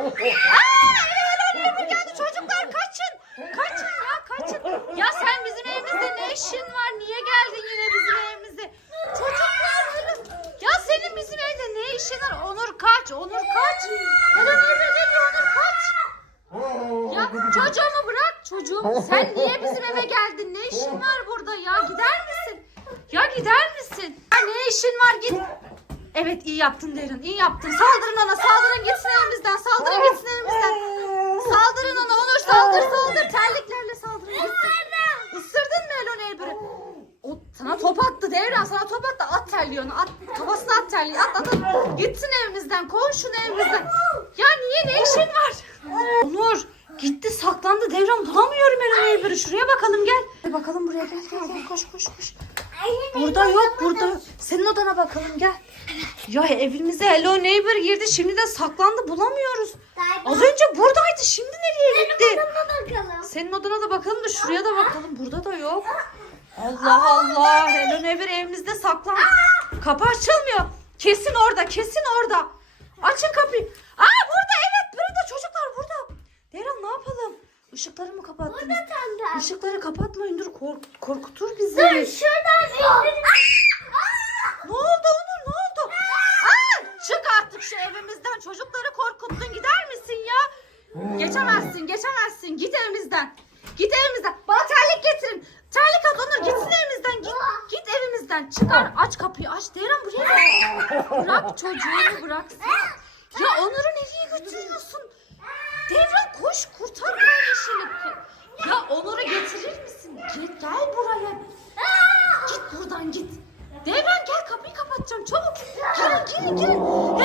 Aa Hello Neighbor geldi çocuklar kaçın. Kaçın ya kaçın. Ya sen bizim evimizde ne işin var? Niye geldin yine bizim evimize? Çocuklar. Ya senin bizim evde ne işin var? Onur kaç Onur kaç. Hello Neighbor geliyor Onur kaç. Ya çocuğumu bırak çocuğum. Sen niye bizim eve geldin? Ne işin var burada ya? Gider misin? Ya gider misin? Ya ne işin var git. Evet iyi yaptın Derin iyi yaptın. Saldırın ona saldırın gitsin evimizden. Saldırın gitsin evimizden. Saldırın ona Onur saldır saldır. Terliklerle saldırın gitsin. Isırdın mı Hello Neighbor'ı? O sana top attı Devran sana top attı. At terliği onu at. Kafasına at terliği at at at. Gitsin evimizden koy şunu evimizden. Ya niye ne işin var? Onur gitti saklandı Devran bulamıyorum Hello Neighbor'ı. Şuraya bakalım gel. Bakalım buraya gel gel gel koş koş koş. Burada yok burada. Senin odana bakalım gel. Ya evimize Hello Neighbor girdi şimdi de saklandı bulamıyoruz. Az önce buradaydı şimdi nereye gitti? bakalım. Senin odana da bakalım da şuraya da bakalım. Burada da yok. Allah Allah. Hello Neighbor evimizde saklandı. Kapı açılmıyor. Kesin orada kesin orada. Açın kapıyı. Aa burada evet burada çocuklar burada. Devran ne yapalım? Işıkları mı kapattınız? Işıkları kapatmayın dur kork- korkutur bizi. Dur şuradan indir. Ne oldu Onur ne oldu? Aa, çık artık şu evimizden çocukları korkuttun gider misin ya? Geçemezsin geçemezsin git evimizden. Git evimizden. Bana terlik getirin. Terlik at Onur gitsin evimizden. Git, git evimizden. Çıkar aç kapıyı aç. Devran buraya gel. Bırak çocuğunu bıraksın. Ya Onur'u nereye götürüyorsun? Devran koş kurtar kardeşini. Ya Onur'u getirir misin? Git gel buraya. Git buradan git. Devran gel kapıyı kapatacağım çabuk. Girin girin girin.